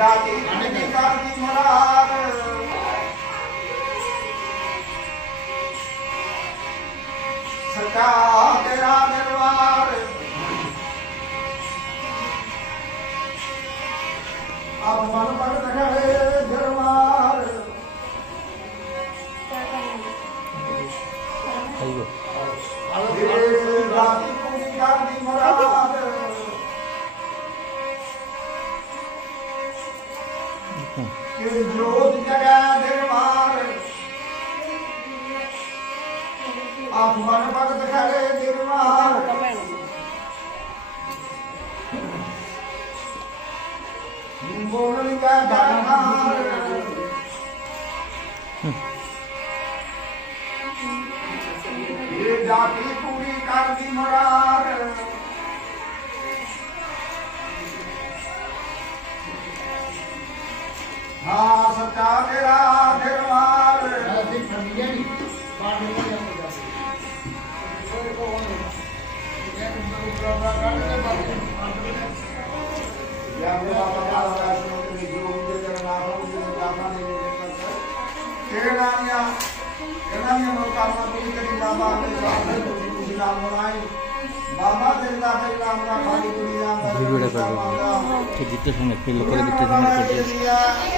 जाति निकाल दी मुराद सच्चा तेरा दरबार अब मन भगत खड़े दरबार जाति निकाल दी मुराद कि जोत जगा दरबार आप मन भगत खड़े दरबार बोल लिया धरनार ये जाति पूरी कर दी मुराद हाँ सच्चा तेरा दरबार ভিডিওটা করে জিতের সঙ্গে লোকের জিতের সঙ্গে